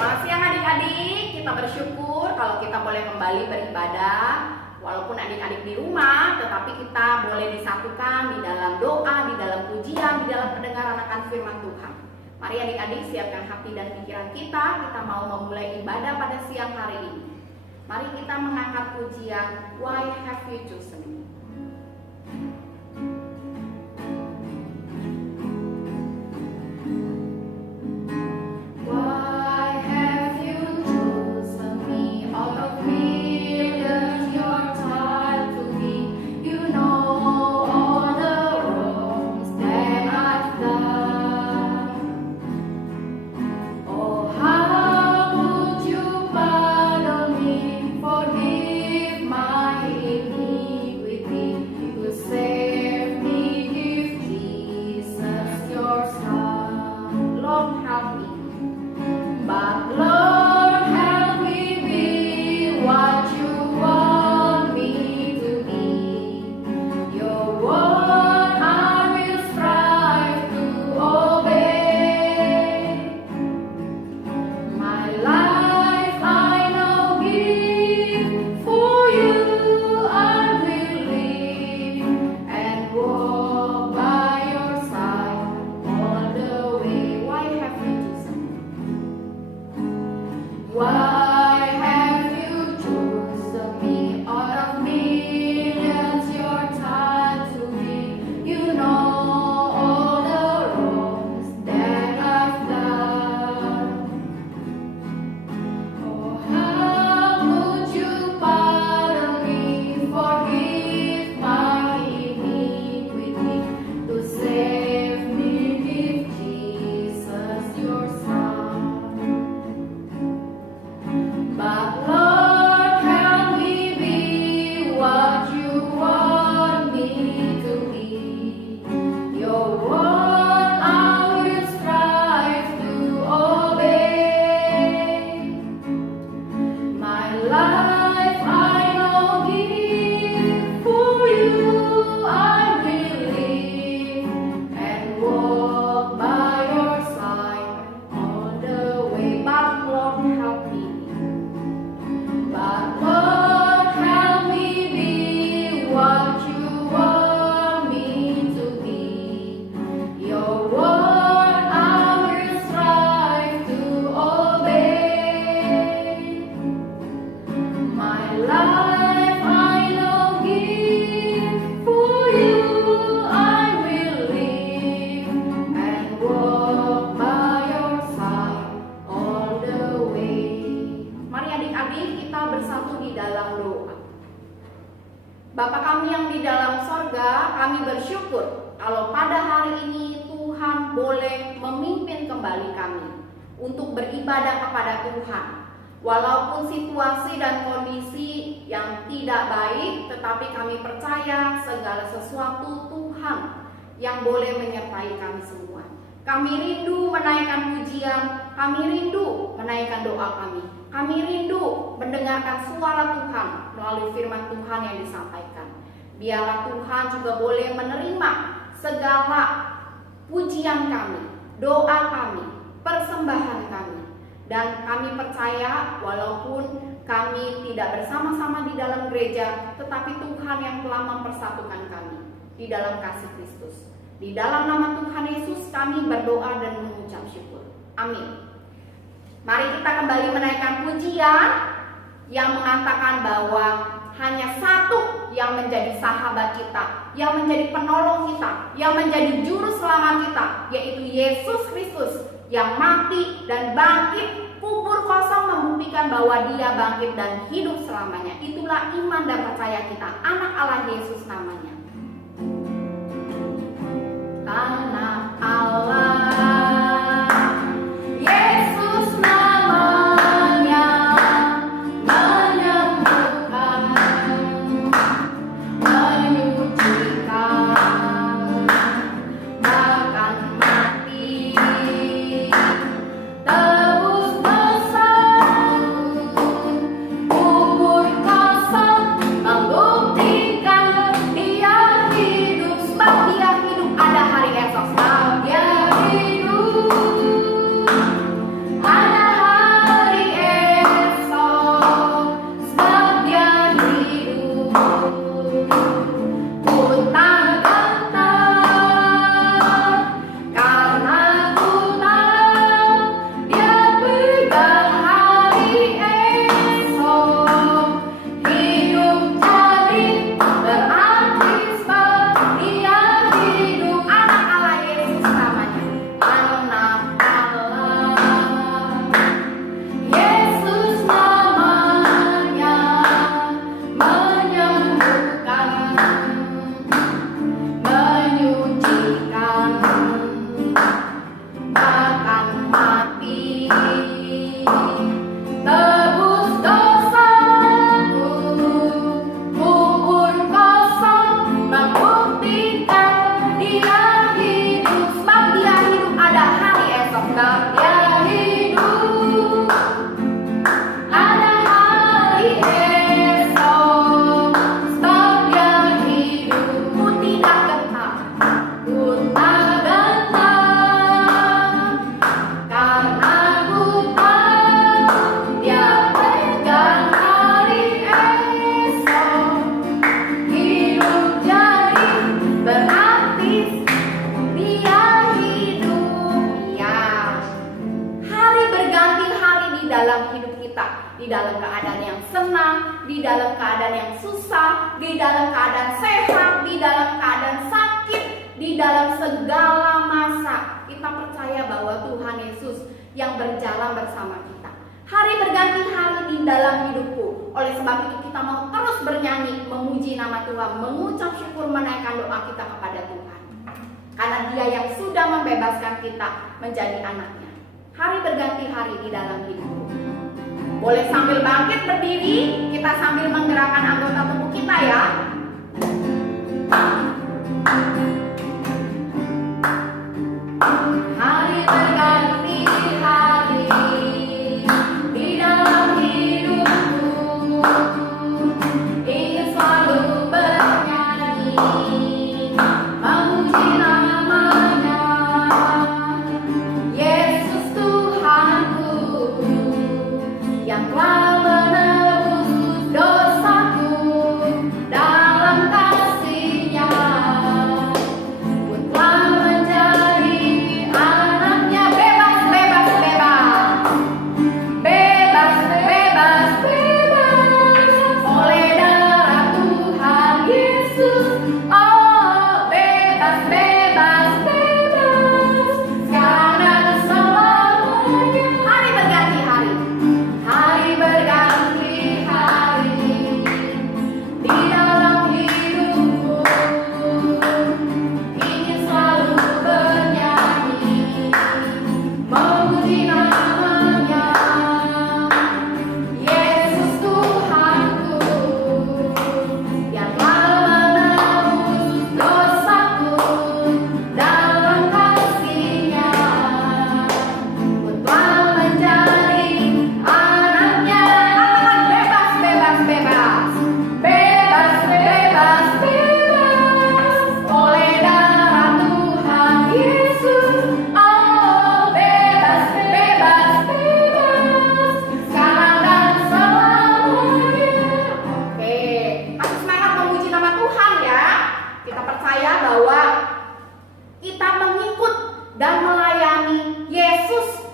Selamat siang adik-adik, kita bersyukur kalau kita boleh kembali beribadah. Walaupun adik-adik di rumah, tetapi kita boleh disatukan di dalam doa, di dalam pujian, di dalam pendengaran akan firman Tuhan. Mari adik-adik siapkan hati dan pikiran kita mau memulai ibadah pada siang hari ini. Mari kita mengangkat pujian Why Have You Chosen Me? Bapa kami yang di dalam sorga, kami bersyukur kalau pada hari ini Tuhan boleh memimpin kembali kami untuk beribadah kepada Tuhan. Walaupun situasi dan kondisi yang tidak baik, tetapi kami percaya segala sesuatu Tuhan yang boleh menyertai kami semua. Kami rindu menaikkan pujian, kami rindu menaikkan doa kami. Kami rindu mendengarkan suara Tuhan melalui firman Tuhan yang disampaikan. Biarlah Tuhan juga boleh menerima segala pujian kami, doa kami, persembahan kami. Dan kami percaya walaupun kami tidak bersama-sama di dalam gereja, tetapi Tuhan yang telah mempersatukan kami di dalam kasih Kristus. Di dalam nama Tuhan Yesus kami berdoa dan mengucap syukur. Amin. Mari kita kembali menaikkan pujian yang mengatakan bahwa hanya satu yang menjadi sahabat kita, yang menjadi penolong kita, yang menjadi juru selamat kita, yaitu Yesus Kristus yang mati dan bangkit, kubur kosong membuktikan bahwa Dia bangkit dan hidup selamanya. Itulah iman dan percaya kita, anak Allah Yesus namanya. Tanah Allah Dia hidup, ada hari esok. Dia dalam hidup kita, di dalam keadaan yang senang, di dalam keadaan yang susah, di dalam keadaan sehat, di dalam keadaan sakit, di dalam segala masa. Kita percaya bahwa Tuhan Yesus yang berjalan bersama kita. Hari berganti hari di dalam hidupku. Oleh sebab itu kita mau terus bernyanyi, memuji nama Tuhan, mengucap syukur, menaikkan doa kita kepada Tuhan. Karena Dia yang sudah membebaskan kita menjadi anaknya. Hari berganti hari di dalam hidupku. Boleh sambil bangkit berdiri, kita sambil menggerakkan anggota tubuh kita ya. Hari berganti hari di dalam hidupku, ingin selalu bernyanyi, memuji namanya, Yesus Tuhanku, yang telah menebus dosaku dalam kasih-Nya.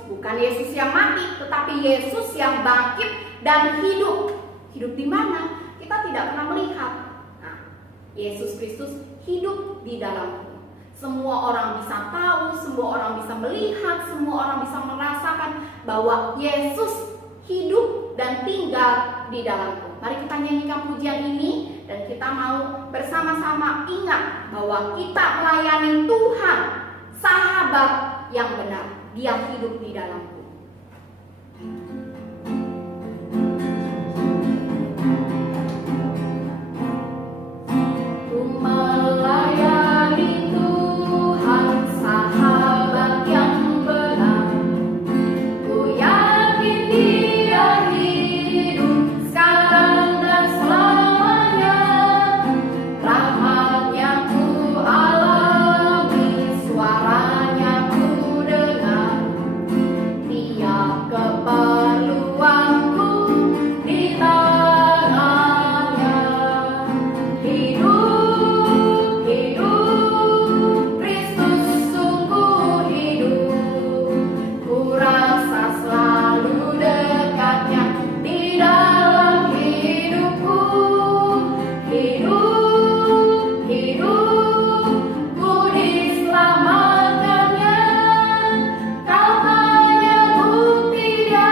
Bukan Yesus yang mati, tetapi Yesus yang bangkit dan hidup. Hidup di mana? Kita tidak pernah melihat. Nah, Yesus Kristus hidup di dalamku. Semua orang bisa tahu, semua orang bisa melihat, semua orang bisa merasakan bahwa Yesus hidup dan tinggal di dalamku. Mari kita nyanyikan pujian ini dan kita mau bersama-sama ingat bahwa kita melayani Tuhan, sahabat yang benar. Dia hidup di dalamku. Ku melayani Tuhan, sahabat yang benar. Ku yakin Dia hidup sekarang dan selamanya. Rahmat-Nya ku alami, suaranya ku dengar. Tiap keperluanku di tangannya. Hidup, hidup, Kristus sungguh hidup. Ku rasa selalu dekatnya di dalam hidupku. Hidup, hidup, ku diselamatkannya. Katanya bukti Dia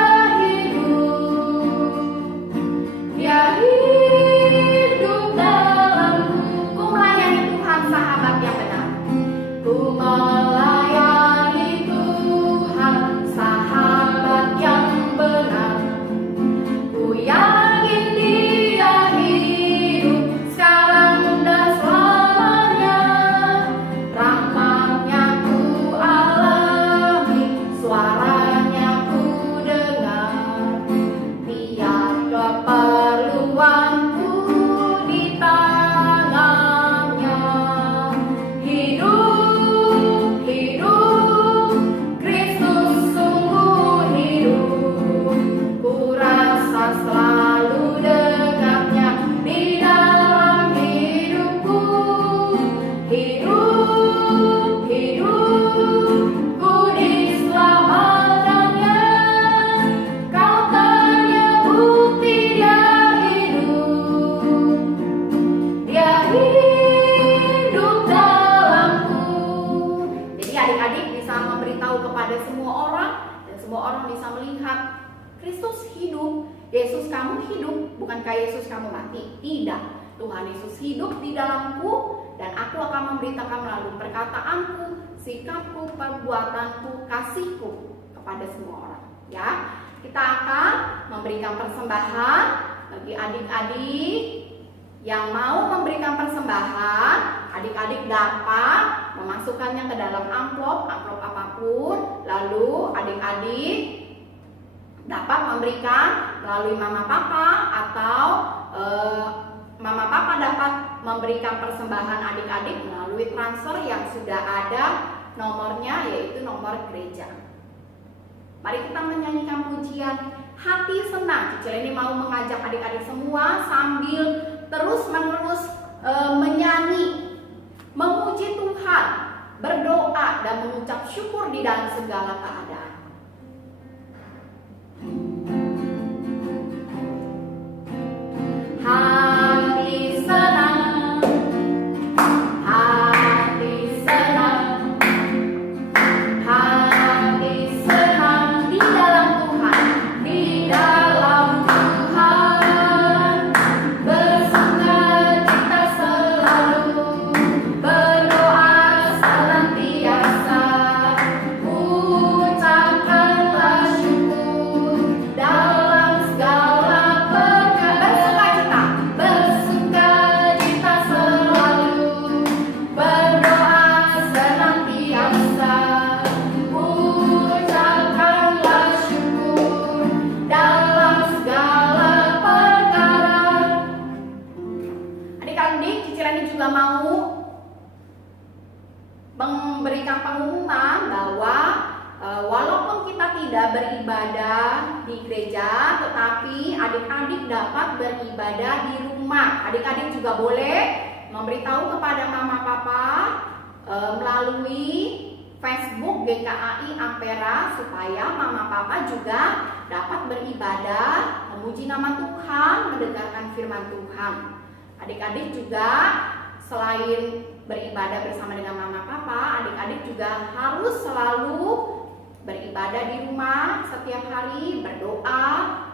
orang bisa melihat Kristus hidup. Yesus kamu hidup, bukankah Yesus kamu mati? Tidak, Tuhan Yesus hidup di dalamku, dan aku akan memberitakan melalui perkataanku, sikapku, perbuatanku, kasihku kepada semua orang. Ya, kita akan memberikan persembahan bagi adik-adik yang mau memberikan persembahan. Adik-adik dapat memasukkannya ke dalam amplop apapun, lalu adik-adik dapat memberikan melalui mama papa, atau mama papa dapat memberikan persembahan adik-adik melalui transfer yang sudah ada nomornya, yaitu nomor gereja. Mari kita menyanyikan pujian Hati Senang. Cicil ini mau mengajak adik-adik semua sambil terus-menerus menyanyi, memuji Tuhan, berdoa dan mengucap syukur di dalam segala keadaan. Hati senang, hati senang, hati senang di dalam Tuhan, di dalam Tuhan, bersukacita selalu, berdoa senantiasa, ucapkanlah syukur dalam segala perkara. Bersukacita selalu, berdoa senantiasa, ucapkanlah syukur dalam segala perkara. Adik-adik, Cicil ini juga mau memberikan pengumuman bahwa walaupun kita tidak beribadah di gereja, tetapi adik-adik dapat beribadah di rumah. Adik-adik juga boleh memberitahu kepada mama papa melalui Facebook GKAI Ampera, supaya mama papa juga dapat beribadah, memuji nama Tuhan, mendengarkan firman Tuhan. Adik-adik juga selain beribadah bersama dengan mama papa, adik-adik juga harus selalu beribadah di rumah setiap hari, berdoa,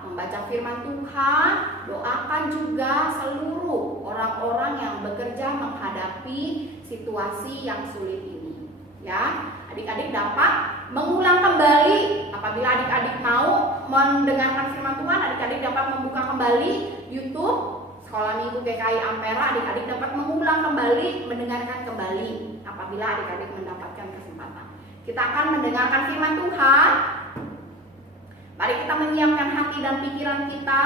membaca firman Tuhan. Doakan juga seluruh orang-orang yang bekerja menghadapi situasi yang sulit ini. Ya, adik-adik dapat mengulang kembali. Apabila adik-adik mau mendengarkan firman Tuhan, adik-adik dapat membuka kembali YouTube Sekolah Minggu GKI Ampera. Adik-adik dapat mengulang kembali, mendengarkan kembali apabila adik-adik mendapatkan kesempatan. Kita akan mendengarkan firman Tuhan. Mari kita menyiapkan hati dan pikiran kita.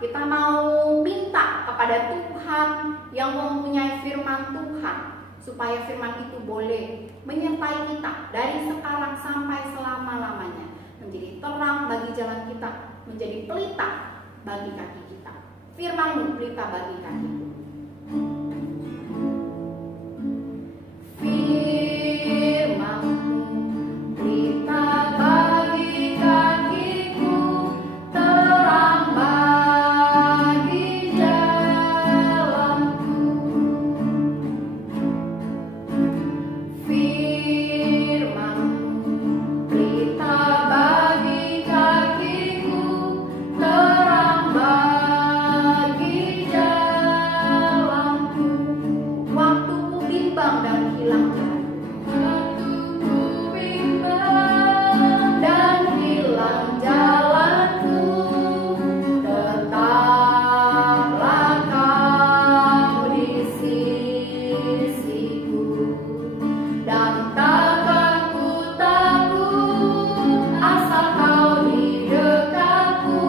Kita mau minta kepada Tuhan yang mempunyai firman Tuhan, supaya firman itu boleh menyertai kita dari sekarang sampai selama-lamanya, menjadi terang bagi jalan kita, menjadi pelita bagi kaki kita. Firman-Mu pelita bagi kakiku. Firman-Mu pelita bagi kakiku, terang bagi jalanku. Firman-Mu pelita bagi kakiku, terang bagi jalanku. Waktuku bimbang dan hilang jalan. Waktuku bimbang dan hilang jalanku. Tetaplah Kau di sisiku, dan takkan ku takut asal Kau di dekatku,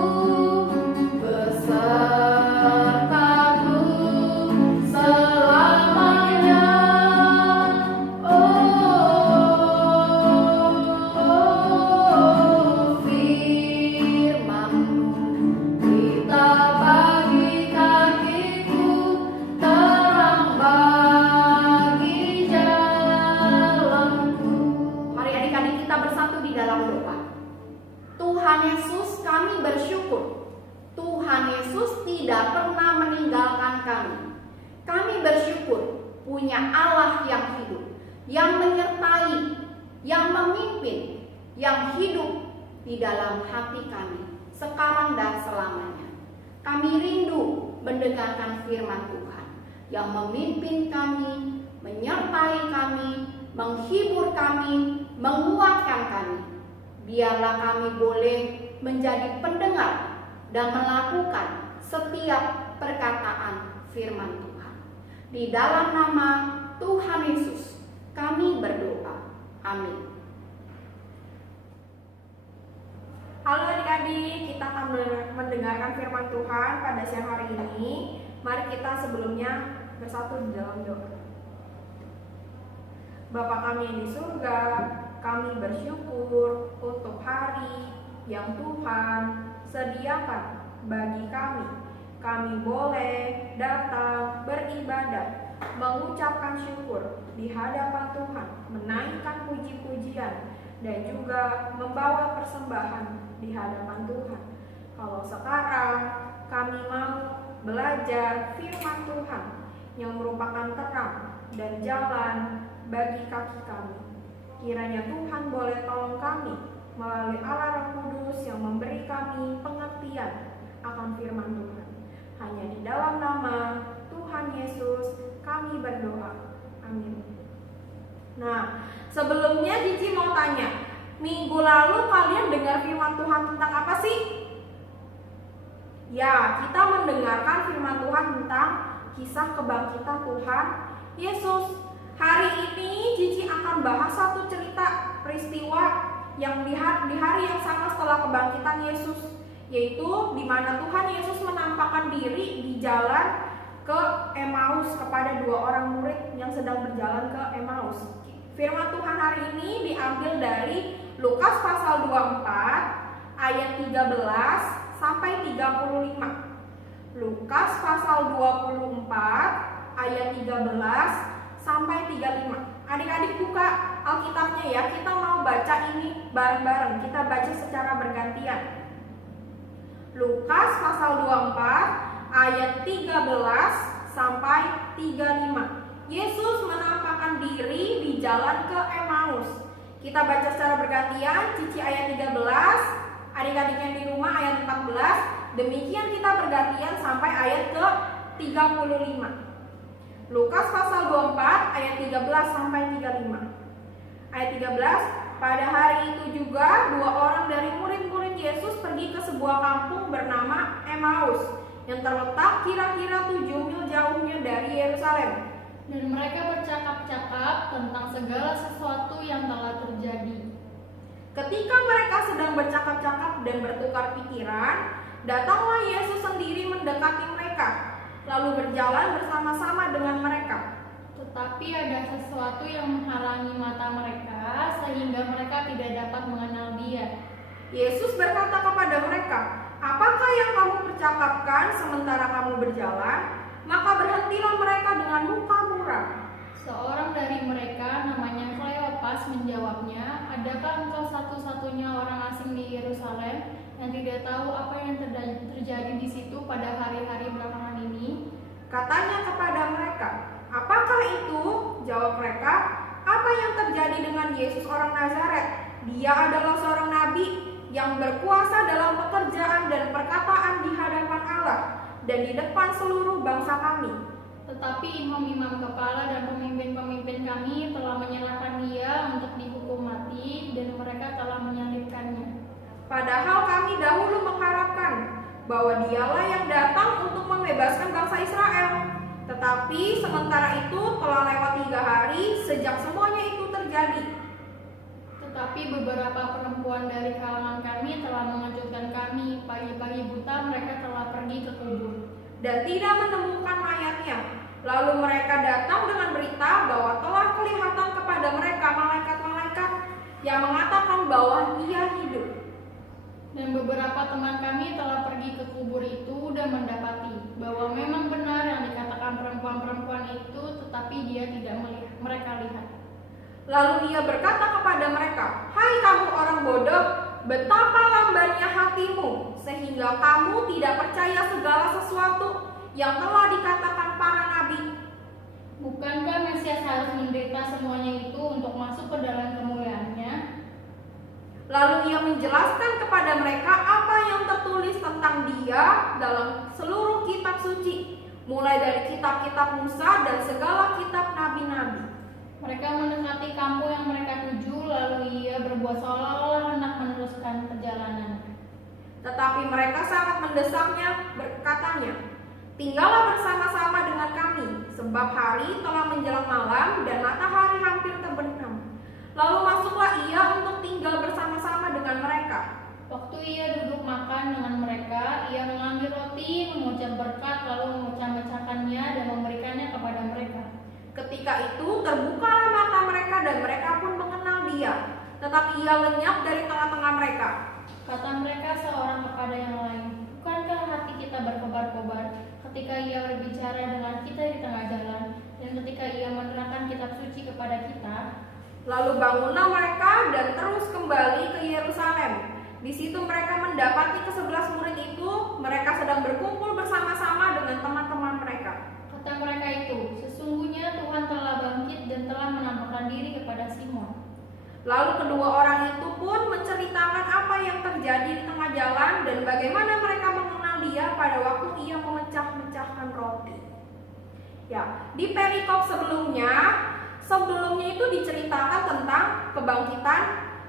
besertaku selamanya. Firman-Mu pelita bagi kakiku, terang bagi jalanku. Mari adik-adik kita bersatu di dalam doa. Tuhan Yesus, kami bersyukur. Tuhan Yesus tidak pernah meninggalkan kami. Kami bersyukur punya Allah yang hidup, yang menyertai, yang memimpin, yang hidup di dalam hati kami, sekarang dan selamanya. Kami rindu mendengarkan firman Tuhan yang memimpin kami, menyertai kami, menghibur kami, menguatkan kami. Biarlah kami boleh menjadi pendengar dan melakukan setiap perkataan firman Tuhan. Di dalam nama Tuhan Yesus kami berdoa. Amin. Halo adik-adik, kita akan mendengarkan firman Tuhan pada siang hari ini. Mari kita sebelumnya bersatu di dalam doa. Bapa kami yang di surga, kami bersyukur untuk hari yang Tuhan sediakan bagi kami. Kami boleh datang beribadah, mengucapkan syukur di hadapan Tuhan, menaikkan puji-pujian, dan juga membawa persembahan di hadapan Tuhan. Kalau sekarang kami mau belajar firman Tuhan yang merupakan terang dan jalan bagi kaki kami. Kiranya Tuhan boleh tolong kami melalui Allah Roh Kudus yang memberi kami pengertian akan firman Tuhan. Hanya di dalam nama Tuhan Yesus kami berdoa. Amin. Nah, sebelumnya Cici mau tanya, minggu lalu kalian dengar firman Tuhan tentang apa sih? Ya, kita mendengarkan firman Tuhan tentang kisah kebangkitan Tuhan Yesus. Hari ini Cici akan bahas satu cerita peristiwa yang di hari yang sama setelah kebangkitan Yesus, yaitu di mana Tuhan Yesus menampakkan diri di jalan ke Emmaus kepada dua orang murid yang sedang berjalan ke Emmaus. Firman Tuhan hari ini diambil dari Lukas pasal 24 ayat 13 sampai 35. Lukas pasal 24 ayat 13 sampai 35. Adik-adik buka Alkitabnya ya, kita mau baca ini bareng-bareng. Kita baca secara bergantian. Lukas pasal 24 ayat 13 sampai 35. Yesus menampakkan diri di jalan ke Emmaus. Kita baca secara bergantian. Cici ayat 13, adik-adik yang di rumah ayat 14. Demikian kita bergantian sampai ayat ke 35. Lukas pasal 24 ayat 13 sampai 35. Ayat 13, pada hari itu juga dua orang dari murid-murid Yesus pergi ke sebuah kampung bernama Emmaus yang terletak kira-kira 7 mil jauhnya dari Yerusalem. Dan mereka bercakap-cakap tentang segala sesuatu yang telah terjadi. Ketika mereka sedang bercakap-cakap dan bertukar pikiran, datanglah Yesus sendiri mendekati mereka, lalu berjalan bersama-sama dengan mereka. Tetapi ada sesuatu yang menghalangi mata mereka, sehingga mereka tidak dapat mengenal Dia. Yesus berkata kepada mereka, "Apakah yang kamu percakapkan sementara kamu berjalan?" Maka berhentilah mereka dengan muka muram. Seorang dari mereka, namanya Kleopas, menjawabnya, "Adakah engkau satu-satunya orang asing di Yerusalem yang tidak tahu apa yang terjadi di situ pada hari-hari belakangan ini?" Katanya kepada mereka, "Apakah itu?" Jawab mereka, "Apa yang terjadi dengan Yesus orang Nazaret? Dia adalah seorang nabi yang berkuasa dalam pekerjaan dan perkataan di hadapan Allah dan di depan seluruh bangsa kami. Tetapi imam-imam kepala dan pemimpin-pemimpin kami telah menyerahkan Dia untuk dihukum mati, dan mereka telah menyalibkannya. Padahal kami dahulu mengharapkan bahwa Dialah yang datang untuk membebaskan bangsa Israel. Tetapi sementara itu telah lewat 3 hari sejak semuanya itu terjadi. Tetapi beberapa perempuan dari kalangan kami telah mengejutkan kami. Pagi-pagi buta mereka telah pergi ke kubur dan tidak menemukan mayatnya. Lalu mereka datang dengan berita bahwa telah kelihatan kepada mereka malaikat-malaikat yang mengatakan bahwa Ia hidup. Dan beberapa teman kami telah pergi ke kubur itu dan mendapati bahwa memang benar yang dikatakan perempuan-perempuan itu, tetapi dia tidak melihat, mereka lihat. Lalu Ia berkata kepada mereka, "Hai kamu orang bodoh, betapa lambannya hatimu, sehingga kamu tidak percaya segala sesuatu yang telah dikatakan para nabi. Bukankah Mesias harus menderita semuanya itu untuk masuk ke dalam kemuliaannya?" Lalu ia menjelaskan kepada mereka apa yang tertulis tentang dia dalam seluruh kitab suci, mulai dari kitab-kitab Musa dan segala kitab nabi-nabi. Mereka mendekati kampung yang mereka tuju, lalu ia berbuat seolah-olah hendak meneruskan perjalanan. Tetapi mereka sangat mendesaknya, berkatanya, "Tinggallah bersama-sama dengan kami, sebab hari telah menjelang malam dan matahari hampir terbenam." Lalu masuklah ia untuk tinggal bersama-sama dengan mereka. Waktu ia duduk makan dengan mereka, ia mengambil roti, mengucap berkat, lalu memecah-mecahkannya dan memberikannya kepada mereka. Ketika itu terbukalah mata mereka dan mereka pun mengenal dia, tetapi ia lenyap dari tengah-tengah mereka. Kata mereka seorang kepada yang lain, "Bukankah hati kita berkobar-kobar ketika ia berbicara dengan kita di tengah jalan, dan ketika ia menerangkan kitab suci kepada kita?" Lalu bangunlah mereka dan terus kembali ke Yerusalem. Di situ mereka mendapati ke-11 murid itu, mereka sedang berkumpul bersama-sama dengan teman-teman mereka. Kata mereka itu, "Sesungguhnya Tuhan telah bangkit dan telah menampakkan diri kepada Simon." Lalu kedua orang itu pun menceritakan apa yang terjadi di tengah jalan dan bagaimana mereka mengenal dia pada waktu ia memecah-mecahkan roti. Ya, di perikop sebelumnya itu diceritakan tentang kebangkitan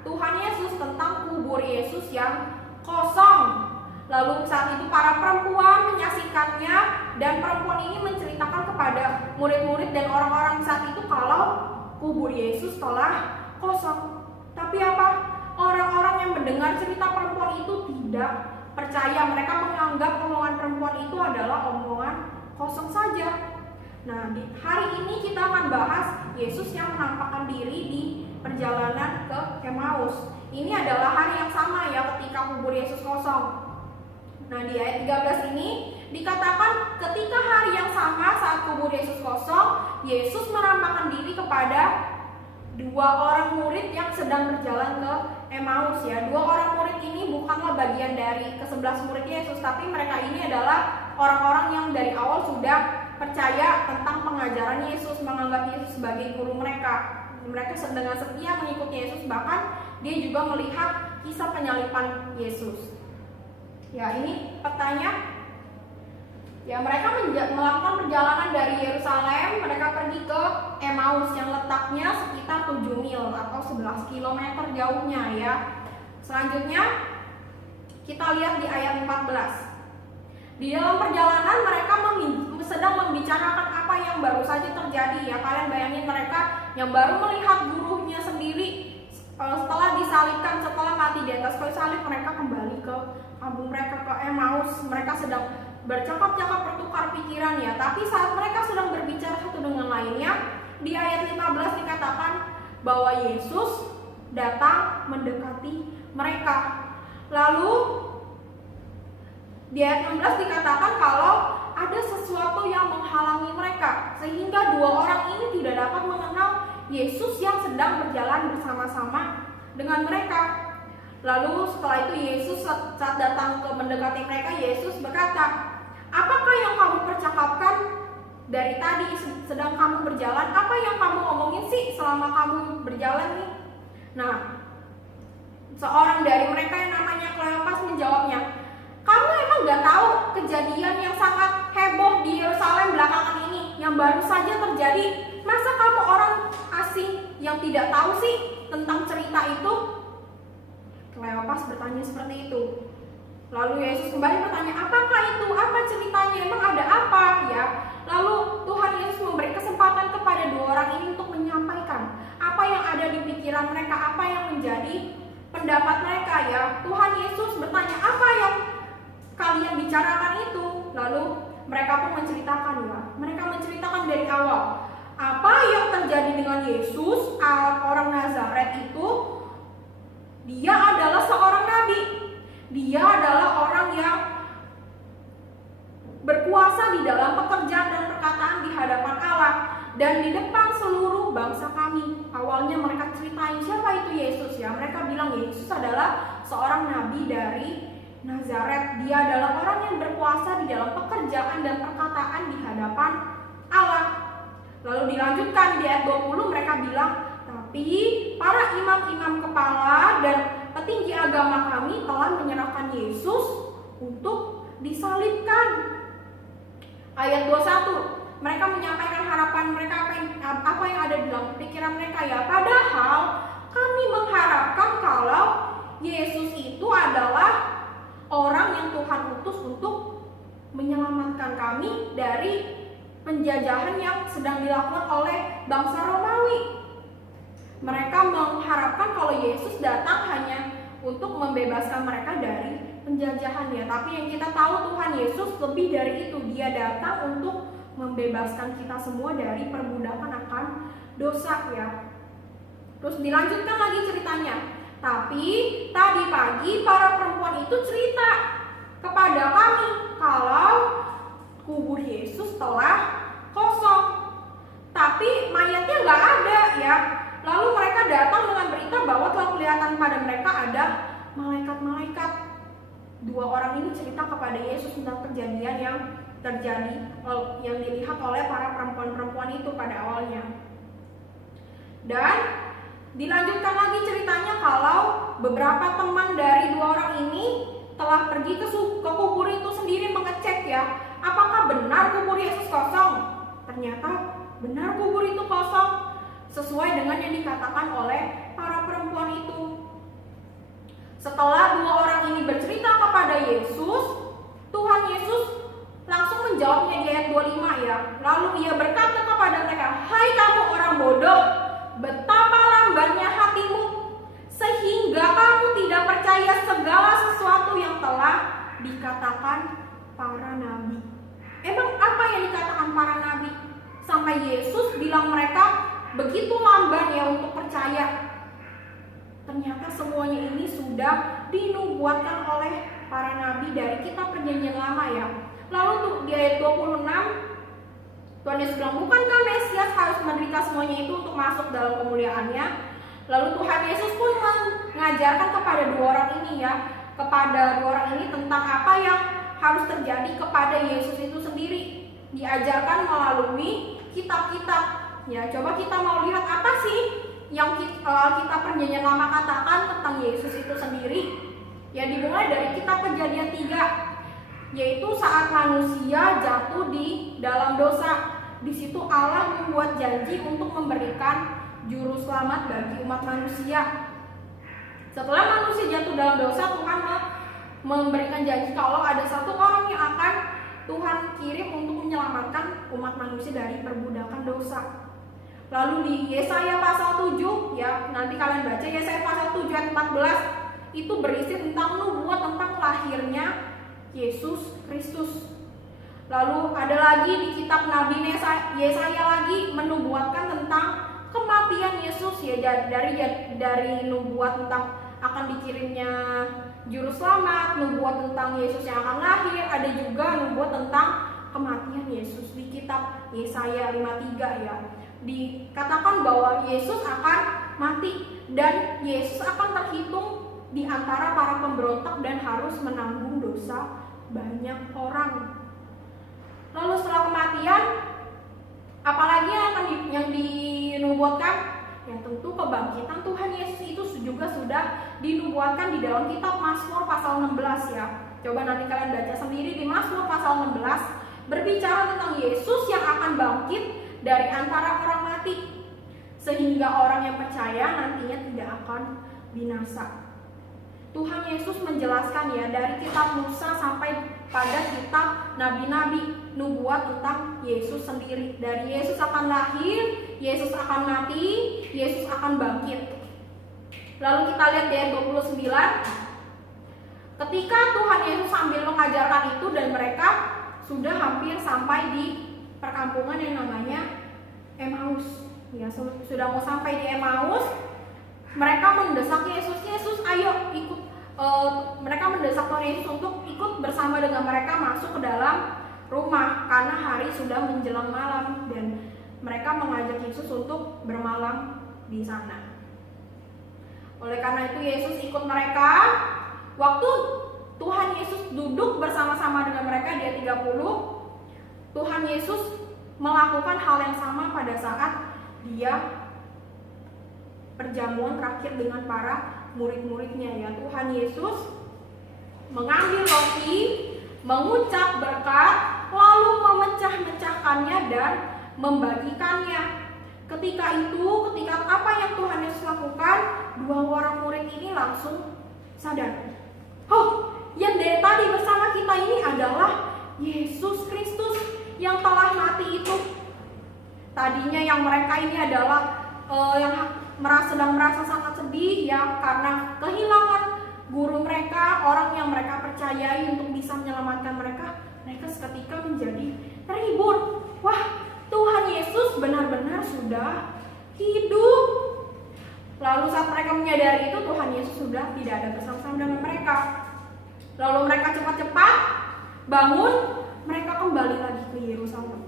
Tuhan Yesus, tentang kubur Yesus yang kosong. Lalu saat itu para perempuan menyaksikannya dan perempuan ini menceritakan kepada murid-murid dan orang-orang saat itu kalau kubur Yesus telah kosong. Tapi apa? Orang-orang yang mendengar cerita perempuan itu tidak percaya. Mereka menganggap omongan perempuan itu adalah omongan kosong saja. Nah, di hari ini kita akan bahas Yesus yang menampakkan diri di perjalanan ke Emmaus. Ini adalah hari yang sama ya ketika kubur Yesus kosong. Nah, di ayat 13 ini dikatakan ketika hari yang sama saat kubur Yesus kosong, Yesus menampakkan diri kepada dua orang murid yang sedang berjalan ke Emmaus ya. Dua orang murid ini bukanlah bagian dari ke-11 murid Yesus, tapi mereka ini adalah orang-orang yang dari awal sudah percaya tentang pengajaran Yesus, menganggap Yesus sebagai guru mereka. Mereka dengan setia mengikuti Yesus, bahkan dia juga melihat kisah penyaliban Yesus. Ya, ini petanya. Ya, mereka melakukan perjalanan dari Yerusalem, mereka pergi ke Emmaus yang letaknya sekitar 7 mil atau 11 km jauhnya ya. Selanjutnya kita lihat di ayat 14. Di dalam perjalanan mereka sedang membicarakan apa yang baru saja terjadi ya. Kalian bayangin mereka yang baru melihat gurunya sendiri setelah disalibkan, setelah mati di atas kayu salib, mereka kembali ke kampung mereka, ke Emmaus. Mereka sedang bercakap-cakap, bertukar pikiran ya. Tapi saat mereka sedang berbicara satu dengan lainnya, di ayat 15 dikatakan bahwa Yesus datang mendekati mereka. Lalu di ayat 16 dikatakan kalau ada sesuatu yang menghalangi mereka, sehingga dua orang ini tidak dapat mengenal Yesus yang sedang berjalan bersama-sama dengan mereka. Lalu setelah itu Yesus saat datang ke mendekati mereka, Yesus berkata, "Apakah yang kamu percakapkan dari tadi sedang kamu berjalan? Apa yang kamu omongin sih selama kamu berjalan nih?" Nah, seorang dari mereka yang namanya Kleopas menjawabnya, "Kamu emang gak tahu kejadian yang sangat heboh di Yerusalem belakangan ini yang baru saja terjadi? Masa kamu orang asing yang tidak tahu sih tentang cerita itu?" Kleopas bertanya seperti itu. Lalu Yesus kembali bertanya, "Apakah itu? Apa ceritanya? Emang ada apa?" Ya. Lalu Tuhan Yesus memberi kesempatan kepada dua orang ini untuk menyampaikan apa yang ada di pikiran mereka, apa yang menjadi pendapat mereka ya. Tuhan Yesus bertanya, "Apa yang kalian bicarakan itu?" Lalu mereka pun menceritakan ya. Mereka menceritakan dari awal apa yang terjadi dengan Yesus, orang Nazaret itu. Dia adalah seorang nabi. Dia adalah orang yang berkuasa di dalam pekerjaan dan perkataan di hadapan Allah dan di depan seluruh bangsa kami. Awalnya mereka ceritain siapa itu Yesus ya. Mereka bilang Yesus adalah seorang nabi dari Nazaret. Dia adalah orang yang berkuasa di dalam pekerjaan dan perkataan di hadapan Allah. Lalu dilanjutkan di ayat 20 mereka bilang, "Tapi para imam-imam kepala dan petinggi agama kami telah menyerahkan Yesus untuk disalibkan. Ayat 21, mereka menyampaikan harapan mereka apa yang ada di dalam pikiran mereka ya. Padahal kami mengharapkan kalau Yesus itu adalah orang yang Tuhan utus untuk menyelamatkan kami dari penjajahan yang sedang dilakukan oleh bangsa Romawi. Mereka mengharapkan kalau Yesus datang hanya untuk membebaskan mereka dari penjajahan ya. Tapi yang kita tahu Tuhan Yesus lebih dari itu. Dia datang untuk membebaskan kita semua dari perbudakan akan dosa ya. Terus dilanjutkan lagi ceritanya. Tapi tadi pagi para perempuan itu cerita kepada kami kalau kubur Yesus telah kosong, tapi mayatnya nggak ada ya. Lalu mereka datang dengan berita bahwa telah kelihatan pada mereka ada malaikat-malaikat. Dua orang ini cerita kepada Yesus tentang kejadian yang terjadi, yang dilihat oleh para perempuan-perempuan itu pada awalnya. Dan dilanjutkan lagi ceritanya kalau beberapa teman dari dua orang ini telah pergi ke kubur itu sendiri mengecek ya, apakah benar kubur Yesus kosong. Ternyata benar kubur itu kosong, sesuai dengan yang dikatakan oleh para perempuan itu. Setelah dua orang ini bercerita kepada Yesus, Tuhan Yesus langsung menjawabnya di ayat 25 ya. Lalu ia berkata kepada mereka, "Hai kamu orang bodoh, betapa lambannya hatimu, sehingga kamu tidak percaya segala sesuatu yang telah dikatakan para nabi." Emang apa yang dikatakan para nabi? Sampai Yesus bilang mereka begitu lamban ya untuk percaya. Ternyata semuanya ini sudah dinubuatkan oleh para nabi dari kitab Perjanjian Lama ya. Lalu tuh di ayat 26 Tuhan Yesus bilang, "Bukankah Mesias harus menderita semuanya itu untuk masuk dalam kemuliaannya?" Lalu Tuhan Yesus pun mengajarkan kepada dua orang ini ya, kepada dua orang ini tentang apa yang harus terjadi kepada Yesus itu sendiri. Diajarkan melalui kitab-kitab. Ya, coba kita mau lihat apa sih yang kita Perjanjian Lama katakan tentang Yesus itu sendiri. Ya, dimulai dari kitab Kejadian 3, yaitu saat manusia jatuh di dalam dosa. Di situ Allah membuat janji untuk memberikan juru selamat bagi umat manusia. Setelah manusia jatuh dalam dosa, Tuhan memberikan janji kalau ada satu orang yang akan Tuhan kirim untuk menyelamatkan umat manusia dari perbudakan dosa. Lalu di Yesaya pasal 7 ya, nanti kalian baca Yesaya pasal 7 ayat 14, itu berisi tentang nubuat tentang lahirnya Yesus Kristus. Lalu ada lagi di kitab Nabi Yesaya lagi menubuatkan tentang kematian Yesus ya, dari nubuat tentang akan dikirimnya juru selamat, nubuat tentang Yesus yang akan lahir, ada juga nubuat tentang kematian Yesus di kitab Yesaya 53 ya. Dikatakan bahwa Yesus akan mati dan Yesus akan terhitung di antara para pemberontak dan harus menanggung dosa banyak orang. Lalu setelah kematian, apalagi yang dinubuatkan? Ya tentu kebangkitan Tuhan Yesus itu juga sudah dinubuatkan di dalam kitab Mazmur pasal 16 ya. Coba nanti kalian baca sendiri di Mazmur pasal 16, berbicara tentang Yesus yang akan bangkit dari antara orang mati, sehingga orang yang percaya nantinya tidak akan binasa. Tuhan Yesus menjelaskan ya, dari kitab Musa sampai pada kitab nabi-nabi, nubuat tentang Yesus sendiri. Dari Yesus akan lahir, Yesus akan mati, Yesus akan bangkit. Lalu kita lihat di ayat 29, ketika Tuhan Yesus sambil mengajarkan itu dan mereka sudah hampir sampai di perkampungan yang namanya Emmaus. Ya, sudah mau sampai di Emmaus, mereka mendesak Yesus, "Yesus, ayo ikut." Mereka mendesak Tuhan Yesus untuk ikut bersama dengan mereka masuk ke dalam rumah karena hari sudah menjelang malam, dan mereka mengajak Yesus untuk bermalam di sana. Oleh karena itu Yesus ikut mereka. Waktu Tuhan Yesus duduk bersama-sama dengan mereka di ayat 30, Tuhan Yesus melakukan hal yang sama pada saat dia perjamuan terakhir dengan para murid-muridnya ya. Tuhan Yesus mengambil roti, mengucap berkat, lalu memecah-mecahkannya dan membagikannya. Ketika apa yang Tuhan Yesus lakukan, dua orang murid ini langsung sadar. Oh, yang dari tadi bersama kita ini adalah Yesus Kristus yang telah mati itu. Tadinya yang mereka ini adalah yang sedang merasa sangat sedih ya, karena kehilangan guru mereka, orang yang mereka percayai untuk bisa menyelamatkan mereka. Mereka seketika menjadi terhibur. Wah, Tuhan Yesus benar-benar sudah hidup. Lalu saat mereka menyadari itu, Tuhan Yesus sudah tidak ada bersama-sama dengan mereka. Lalu mereka cepat-cepat bangun, mereka kembali lagi ke Yerusalem.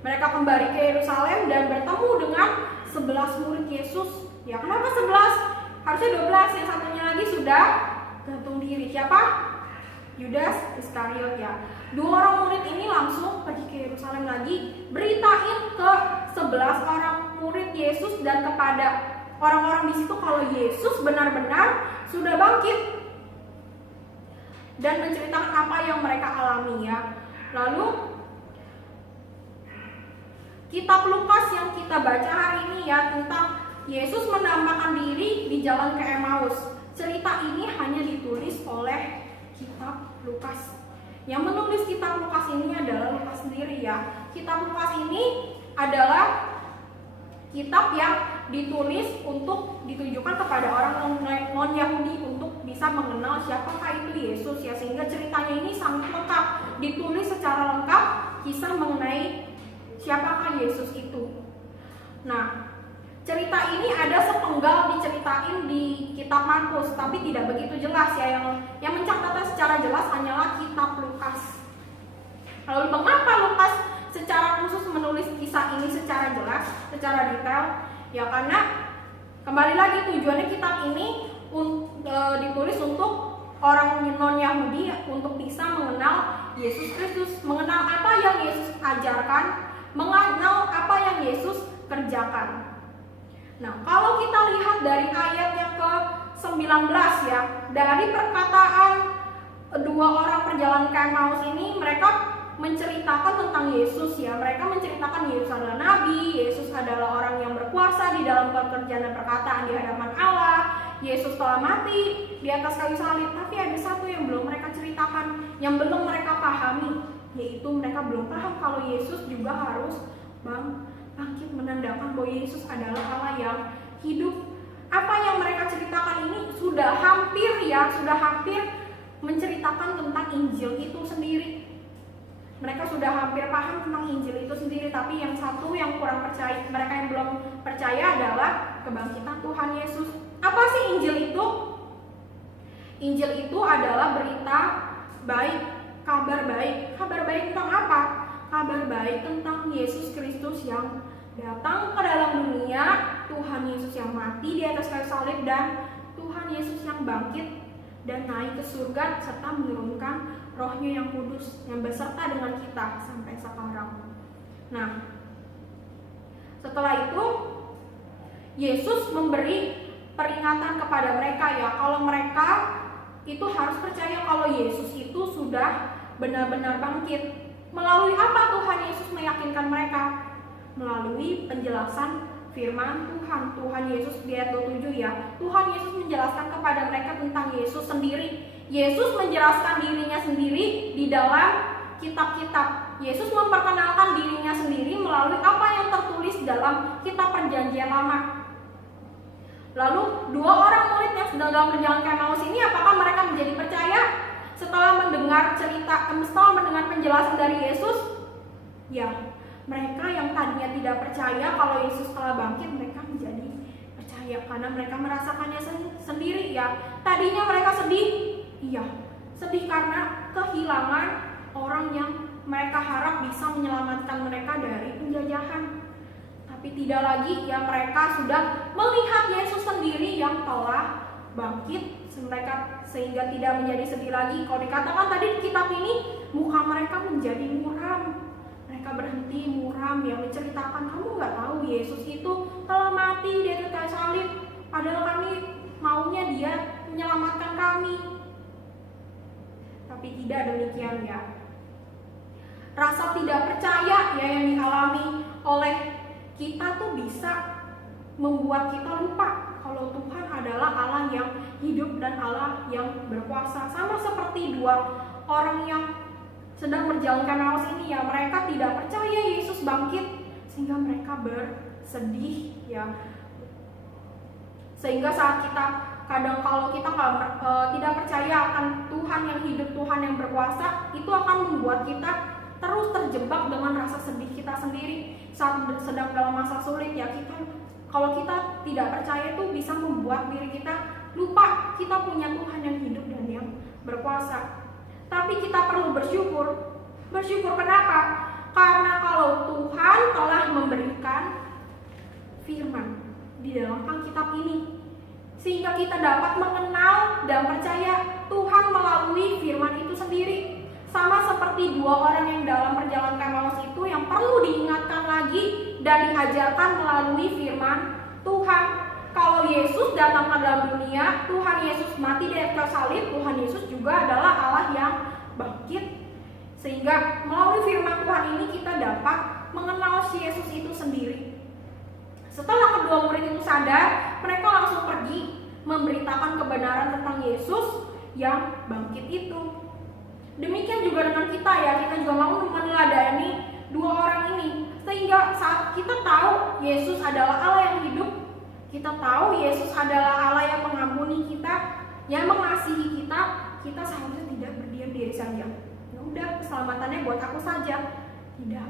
Mereka kembali ke Yerusalem dan bertemu dengan 11 murid Yesus. Ya, kenapa 11? Harusnya 12, yang satunya lagi sudah gantung diri. Siapa? Yudas Iskariot ya. Dua orang murid ini langsung pergi ke Yerusalem lagi, beritain ke 11 orang murid Yesus dan kepada orang-orang di situ kalau Yesus benar-benar sudah bangkit dan menceritakan apa yang mereka alami ya. Lalu kitab Lukas yang kita baca hari ini ya tentang Yesus menampakkan diri di jalan ke Emmaus. Cerita ini hanya ditulis oleh kitab Lukas. Yang menulis kitab Lukas ini adalah Lukas sendiri ya. Kitab Lukas ini adalah kitab yang ditulis untuk ditujukan kepada orang non-Yahudi untuk bisa mengenal siapakah itu Yesus ya, sehingga ceritanya ini sangat lengkap, ditulis secara lengkap kisah mengenai siapakah Yesus itu. Nah, cerita ini ada sepenggal diceritain di kitab Markus, tapi tidak begitu jelas ya. Yang mencatatnya secara jelas hanyalah kitab Lukas. Lalu mengapa Lukas secara khusus menulis kisah ini secara jelas, secara detail? Ya karena kembali lagi tujuannya kitab ini ditulis untuk orang non-Yahudi untuk bisa mengenal Yesus Kristus, mengenal apa yang Yesus ajarkan, mengenal apa yang Yesus kerjakan. Nah, kalau kita lihat dari ayat yang ke-19 ya, dari perkataan dua orang perjalanan ke Emmaus ini, mereka menceritakan tentang Yesus ya. Mereka menceritakan Yesus adalah nabi, Yesus adalah orang yang berkuasa di dalam pekerjaan dan perkataan di hadapan Allah. Yesus telah mati di atas kayu salib. Tapi ada satu yang belum mereka ceritakan, yang belum mereka pahami, yaitu mereka belum paham kalau Yesus juga harus bangkit, menandakan bahwa Yesus adalah Allah yang hidup. Apa yang mereka ceritakan ini sudah hampir menceritakan tentang Injil itu sendiri. Mereka sudah hampir paham tentang Injil itu sendiri, tapi yang satu yang kurang percaya, mereka yang belum percaya adalah kebangkitan Tuhan Yesus. Apa sih Injil itu? Injil itu adalah berita baik, kabar baik. Kabar baik tentang apa? Kabar baik tentang Yesus Kristus yang datang ke dalam dunia, Tuhan Yesus yang mati di atas kayu salib, dan Tuhan Yesus yang bangkit dan naik ke surga serta menurunkan Roh-Nya yang kudus yang beserta dengan kita sampai sekarang. Nah, setelah itu Yesus memberi peringatan kepada mereka ya, kalau mereka itu harus percaya kalau Yesus itu sudah benar-benar bangkit. Melalui apa Tuhan Yesus meyakinkan mereka? Melalui penjelasan firman Tuhan. Tuhan Yesus di ayat 27 ya, Tuhan Yesus menjelaskan kepada mereka tentang Yesus sendiri. Yesus menjelaskan dirinya sendiri di dalam kitab-kitab. Yesus memperkenalkan dirinya sendiri melalui apa yang tertulis dalam kitab Perjanjian Lama. Lalu dua orang murid yang sedang dalam perjalanan ke Emmaus ini, apakah mereka menjadi percaya setelah mendengar penjelasan dari Yesus? Ya, mereka yang tadinya tidak percaya kalau Yesus telah bangkit, mereka menjadi percaya karena mereka merasakannya sendiri ya. Tadinya mereka sedih, iya, sedih karena kehilangan orang yang mereka harap bisa menyelamatkan mereka dari penjajahan. Tapi tidak lagi ya, mereka sudah melihat Yesus sendiri yang telah bangkit, sehingga tidak menjadi sedih lagi. Kalau dikatakan tadi di kitab ini, muka mereka menjadi muram. Mereka berhenti muram yang menceritakan, kamu nggak tahu Yesus itu telah mati di atas kayu salib, padahal kami maunya dia menyelamatkan kami. Tapi tidak demikian ya. Rasa tidak percaya ya yang dialami oleh kita tuh bisa membuat kita lupa kalau Tuhan adalah Allah yang hidup dan Allah yang berkuasa. Sama seperti dua orang yang sedang berjalankan Emmaus ini ya, mereka tidak percaya Yesus bangkit sehingga mereka bersedih ya. Sehingga saat kita kadang kalau kita tidak percaya akan Tuhan yang hidup, Tuhan yang berkuasa, itu akan membuat kita terus terjebak dengan rasa sedih kita sendiri saat sedang dalam masa sulit ya. Kalau kita tidak percaya itu bisa membuat diri kita lupa kita punya Tuhan yang hidup dan yang berkuasa. Tapi kita perlu bersyukur. Bersyukur kenapa? Karena kalau Tuhan telah memberikan firman di dalam Alkitab ini, sehingga kita dapat mengenal dan percaya Tuhan melalui firman itu sendiri. Sama seperti dua orang yang dalam perjalanan ke Emmaus itu yang perlu diingatkan lagi dan diajarkan melalui firman Tuhan. Kalau Yesus datang ke dalam dunia, Tuhan Yesus mati di kayu salib, Tuhan Yesus juga adalah Allah yang bangkit. Sehingga melalui firman Tuhan ini kita dapat mengenal si Yesus itu sendiri. Setelah kedua murid itu sadar, mereka langsung pergi memberitakan kebenaran tentang Yesus yang bangkit itu. Demikian juga dengan kita ya, kita juga mau meneladani dua orang ini. Sehingga saat kita tahu Yesus adalah Allah yang hidup, kita tahu Yesus adalah Allah yang mengampuni kita, yang mengasihi kita, kita seharusnya tidak berdiam diri saja. Ya udah, keselamatannya buat aku saja. Tidak.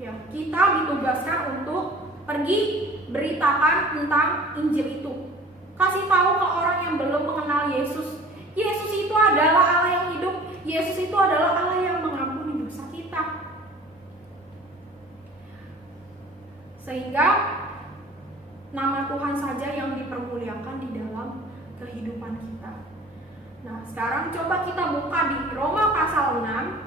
Ya, kita ditugaskan untuk pergi beritakan tentang Injil itu. Kasih tahu ke orang yang belum mengenal Yesus. Yesus itu adalah Allah yang hidup. Yesus itu adalah Allah yang mengampuni dosa kita. Sehingga nama Tuhan saja yang dipermuliakan di dalam kehidupan kita. Nah, sekarang coba kita buka di Roma pasal 6.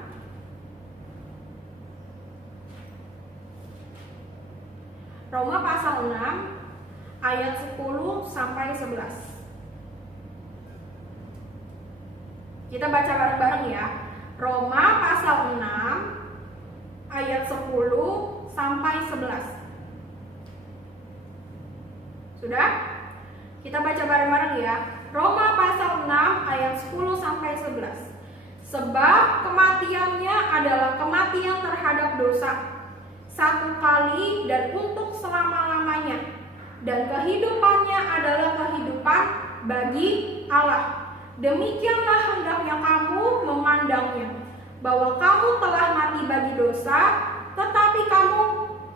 Roma pasal 6 ayat 10 sampai 11. Kita baca bareng-bareng ya. Roma pasal 6 ayat 10 sampai 11. Sudah? Kita baca bareng-bareng ya. Roma pasal 6 ayat 10 sampai 11. Sebab kematiannya adalah kematian terhadap dosa, satu kali dan untuk selama-lamanya, dan kehidupannya adalah kehidupan bagi Allah. Demikianlah hendaknya kamu memandangnya, bahwa kamu telah mati bagi dosa, tetapi kamu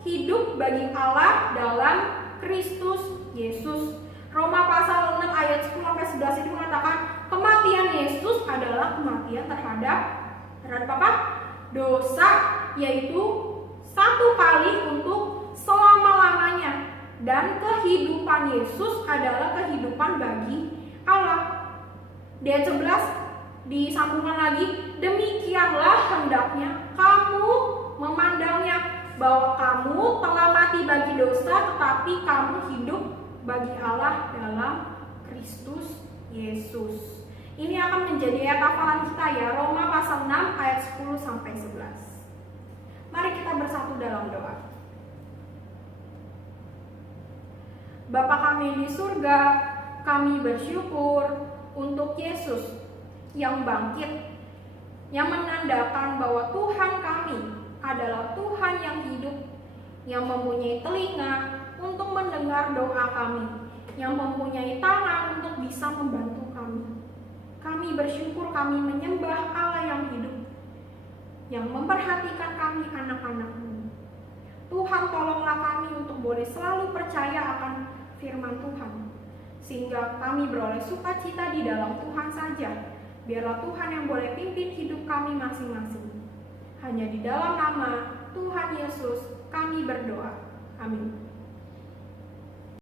hidup bagi Allah dalam Kristus Yesus. Roma pasal 6 ayat 10 sampai 11 itu mengatakan kematian Yesus adalah kematian terhadap apa? Dosa, yaitu satu kali untuk selama-lamanya, dan kehidupan Yesus adalah kehidupan bagi Allah. Di ayat 11 disambungkan lagi, demikianlah hendaknya kamu memandangnya, bahwa kamu telah mati bagi dosa, tetapi kamu hidup bagi Allah dalam Kristus Yesus. Ini akan menjadi ayat hafalan kita ya, Roma pasal 6 ayat 10 sampai 11. Mari kita bersatu dalam doa. Bapa kami di surga, kami bersyukur untuk Yesus yang bangkit, yang menandakan bahwa Tuhan kami adalah Tuhan yang hidup, yang mempunyai telinga untuk mendengar doa kami, yang mempunyai tangan untuk bisa membantu kami. Kami bersyukur kami menyembah Allah yang hidup, yang memperhatikan kami anak-anak-Mu. Tuhan, tolonglah kami untuk boleh selalu percaya akan firman Tuhan, sehingga kami beroleh sukacita di dalam Tuhan saja. Biarlah Tuhan yang boleh pimpin hidup kami masing-masing. Hanya di dalam nama Tuhan Yesus kami berdoa. Amin.